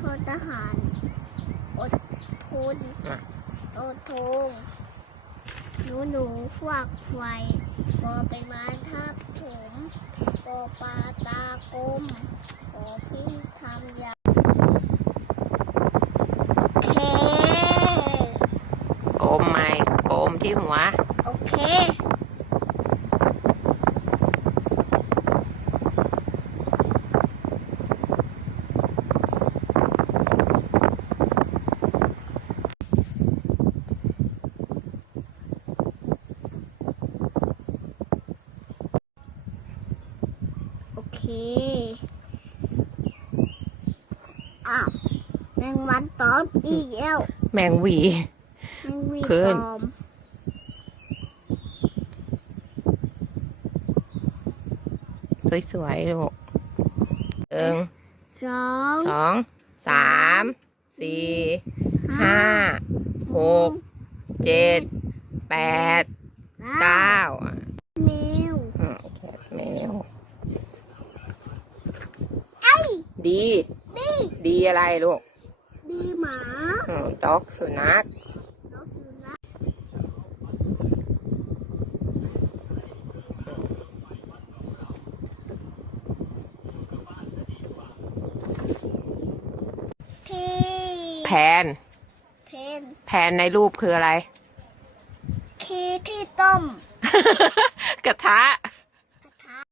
ทอทหาร อดทนอะโตทงหนูหนูฝากไฟปอเป็นไม้ทับถมปอปลาตากลมปอพี่ทำยาโอเคโกมไหมโกมที่หัว โอเค เคอ้าวแมงวันตอมอีกแล้วแมงหวี แมงวีเพื่ตอนอมสวยๆลูกหนึ่งสองสองสามสี่ห้าหกเจ็ดแปดเก้าอะ แมว อืมแคทแมว ไอ้ ดีดี ดีอะไรลูก ดีหมาอืมด็อกสุนัขน้องสุนัขเทแพนเพนแพนในรูปคืออะไรเคที่ต้ม กระทะ